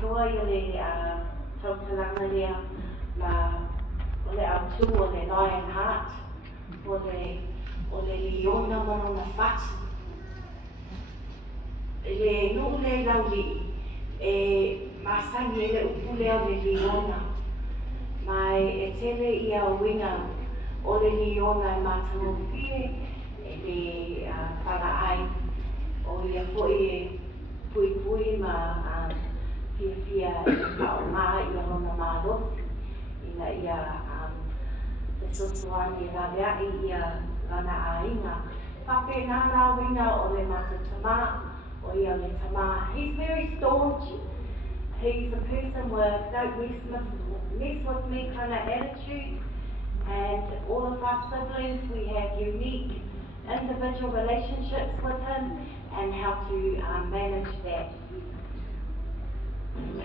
toa i le tautalanga lea ma o le autu o le Lionheart o le liona mono na whatu. Le nuu le lauli masangi e le upule o le liona mai e tele i a winga o le liona e matanofie e le paraai o ia foi pui ma pia au mai i lona malosi ina ia e sosuani la leai ia lana ainga pape nana winga o le matatama o ia le tama. He's very staunchy. He's a person with don't mess with me kind of attitude, and all of our siblings, we have unique individual relationships with him and how to manage that.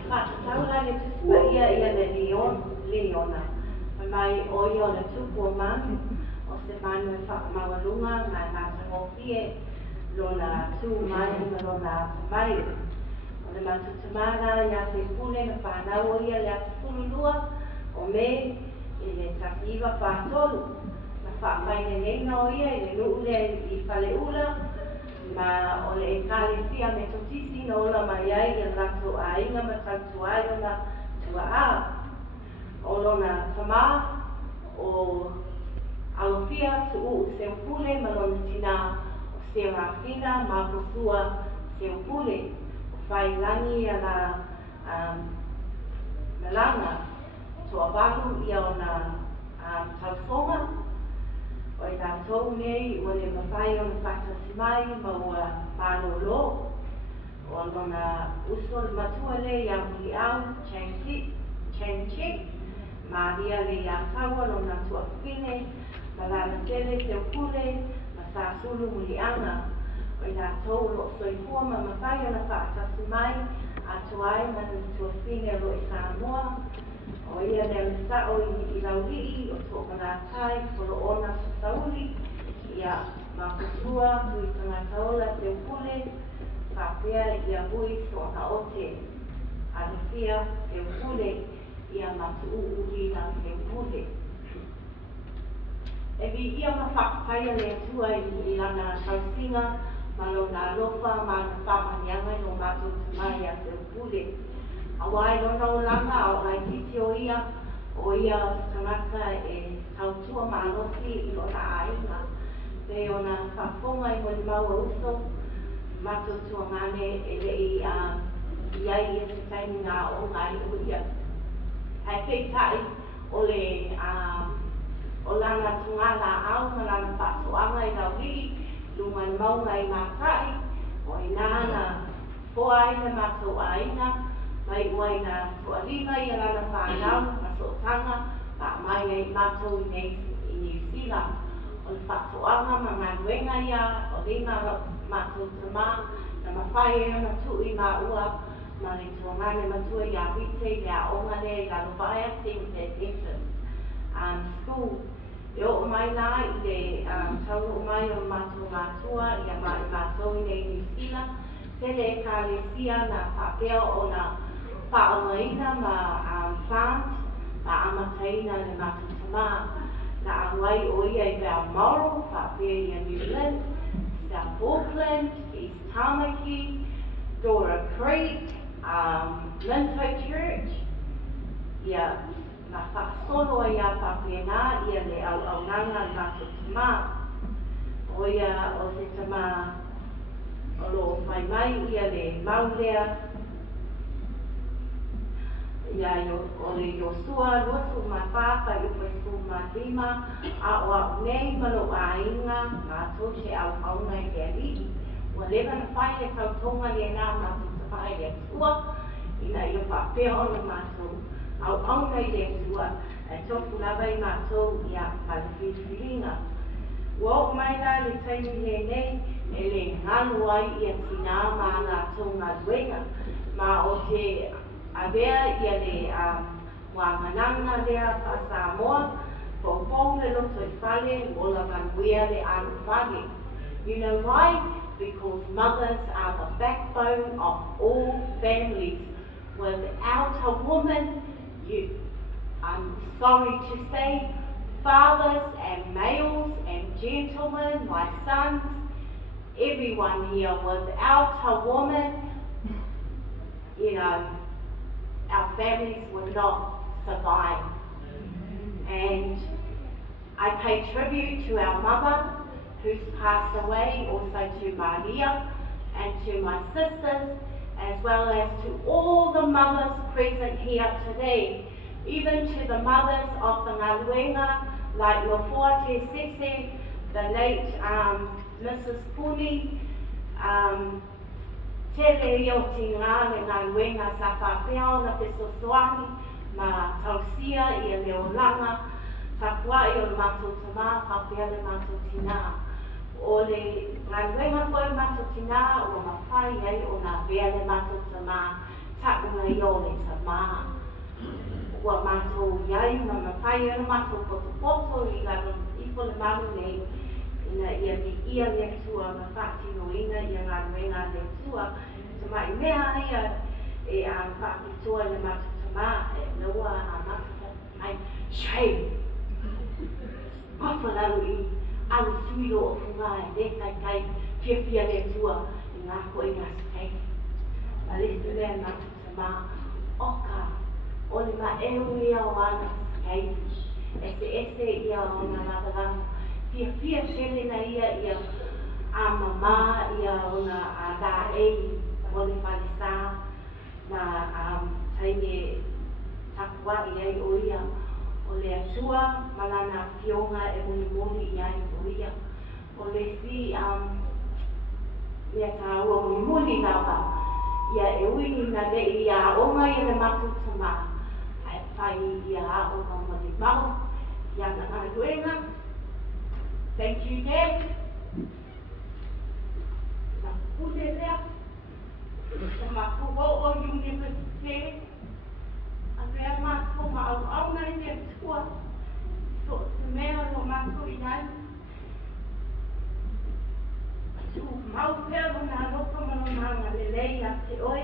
Whakataula le tusipa ia le leona. Mai oi o le tupu o manu, o se manu e whakamawalunga, mai mātangofie, lona tū mai ma lona mai. O le matutamana ia Seupule na Faamanuia ia le asipululua o me i le tasiva whātolu. Na whaamaine neina o ia i le nuule i whaleula, ma o le ekalesia me totisi na ola mai ai i rato a inga ma tautu ai ona tua a. O lona tama o alofia tu Seupule ma lona tina o Serafina ma posua Seupule. Whai langi a na malanga toa walu ia o na tausonga o i tātou nei o le mawhai o na whakasimai ma ua mālolo o lona usol matua le ia muli au Changchik ma ria le ia taua lona tua whine ma lana tele Seupule ma sāsulu muli anga. O i tātou lo soifua ma mawhai o na whaakasimai a tuai ma ni tua whine lo i Samoa. O ia lea me sao i laulii o tō manatai kolo ona sa sauli ia ma kusua tui tangataola Seupule whapea ia hui so na ote alifia Seupule ia matu uuri na Seupule. E vi ia ma whakataia lea tua i lana tausinga ma lo na lofa ma na Faamanuia no matu tumai a Seupule. Awai lona o langa o ai titi o ia tangata e tautua maalosi i lona ainga. Pe ona whafonga i moni maua uso, matotua ngane e lei iai e se taini ngā o ngai uia. Ai peitai o le o lana tungala au ma lana whatuanga i lauri, lungan maunga i mātai, o i nāna poa i le matou aina, mai uai na tualima i alana whanau, ma sotanga, pa mai ai mātou i New Zealand. O le whatoanga ma ngā nuenga ia, o lima mātou tama, na mawhai e ona tui mā ua, ma le tuangane matua i a wite, i a ongane, i a lupaya, St. Peter's School. E o mai nā i le tauru o mai o mātou mātua, i a mātou i New Zealand, tele e ka lesia na whapea o na whaongaina ma plant, ma amataina le matutama, na awai o ia i Balmoral, whapea i a New Zealand, South Auckland, East Tamaki, Dora Creek, Minto Church, ia na whakasolo ia whapea nā, ia le au-aunanga le matutama, o ia o se tama o lo whai mai ia le maulea, ia o le Iosua, luasu ma whāwha i upesu ma lima, a o nei malo a inga, ngā tōche au aunga i lea li. Ua lewa na whai e tautonga le nā mātou te whai le tua, ina i o whapea o le mātou au aunga i le tua, e tofu lawa i mātou ia malawhiwhiringa. Ua o mai nā le taimi le nei, e le nganu ai i a tina ma ngā tonga luenga, ma o te avea ia le wāmananga lea pa Samoa, pōpōng le loto i whale, o la Faamanuia le aru whale. You know why? Because mothers are the backbone of all families. Without a woman, I'm sorry to say, fathers and males and gentlemen, my sons, everyone here, without a woman, our families would not survive. And I pay tribute to our mother, who's passed away, also to Maria, and to my sisters, as well as to all the mothers present here today, even to the mothers of the Ngaluenga, like Minto SSDA, the late Mrs. Puni, Tele o Tinga le Ngaluenga Sapati na Pesosoani, ma Tausia I Leolanga, Tapua I o Mato Tama, Papia le Mato Tina. O le Ngaluenga foi Mato Tina, o Mawhai ai o Ngā Bea le Mato Tama, Takunga I o le Tama. Ua Mato Iai, ma Mawhai ai o Mato Poto, I lalo I le malu nei, ina ia vi ia le tua, ma whati no ina ia Ngaluenga le tua, Tama I mea ia e whati tua le Mato Tama, e loa a Mato ai, shame. Mawhalaru I alu suilo o funga e kai fia le tua I ngā koe ngā skei. A lesi lea Mato Tama, oka, o le ma eo ia o ana skei. Ese ia o ngā nagaranga. Fia tele na ia a mama ia o ngā a da ei o le whalisa na taine takua I ei o ia. O le atua, malana fionga e muni I ai o ia. O le si, ia tā ua muni nawa, ia e uini na le ia onga I le Mato Tama. Ai whai ia a o ngā mani mau, ia na Ngaluenga. Thank you, Dad. Na kule lea, o Mato o University. Rea mātou ma au nei le tua, so se mea o mātou I nai. Tu mau pēr o nā roka manonanga le lei a te oi,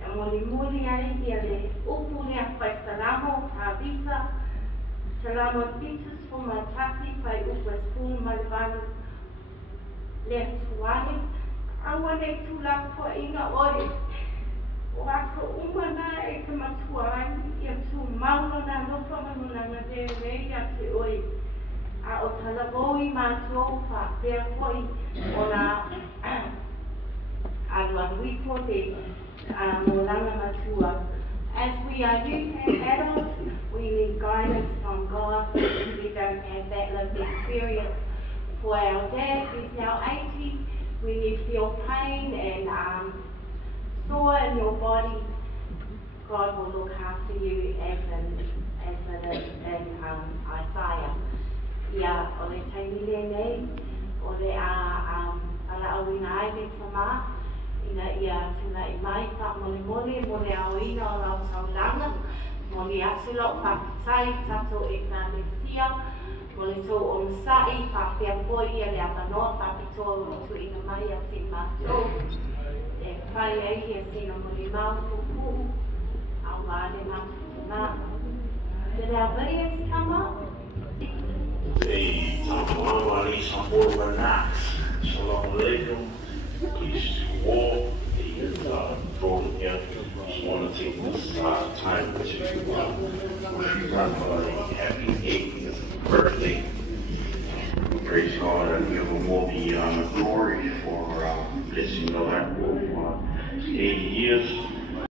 e moli ai ia le upu nea whai salamo tā vita, salamo vitus for my tasi whai upu e spūnu malivanu le tuani, awa nei tūlak po inga oi. O aso umana e te matua ai, ia tu mauna nā roka manonanga le lei a te oi. A o talagoi mātou whapea hoi o nā aluanui ko te molanga matua. As we are youth and adults, we need guidance from God. We don't have that lived experience. For our dad, who's now 80, when you feel pain and sore in your body, God will look after you as it is in Isaiah. Ia o le taimile nei, o le ala awina ai le tama, ina ia tuna I mai whaamole mo le awina o lau taulanga, mo le atu lau whakitai tato e ka mesia, mo le tō o msai whapea poi ia le apanoa whapitoa o tu ina mai a te mātou. E whai ai ia sina mo le mau kuku, au wā le mātou tana. Did our videos come up? Hey, Faamanuia Sauniga Nax. Assalamu alaikum. Peace to all. Brought here. Just want to take this time to wish you a happy 80th birthday. Praise God and give Him all the glory for blessing of that for 80 years.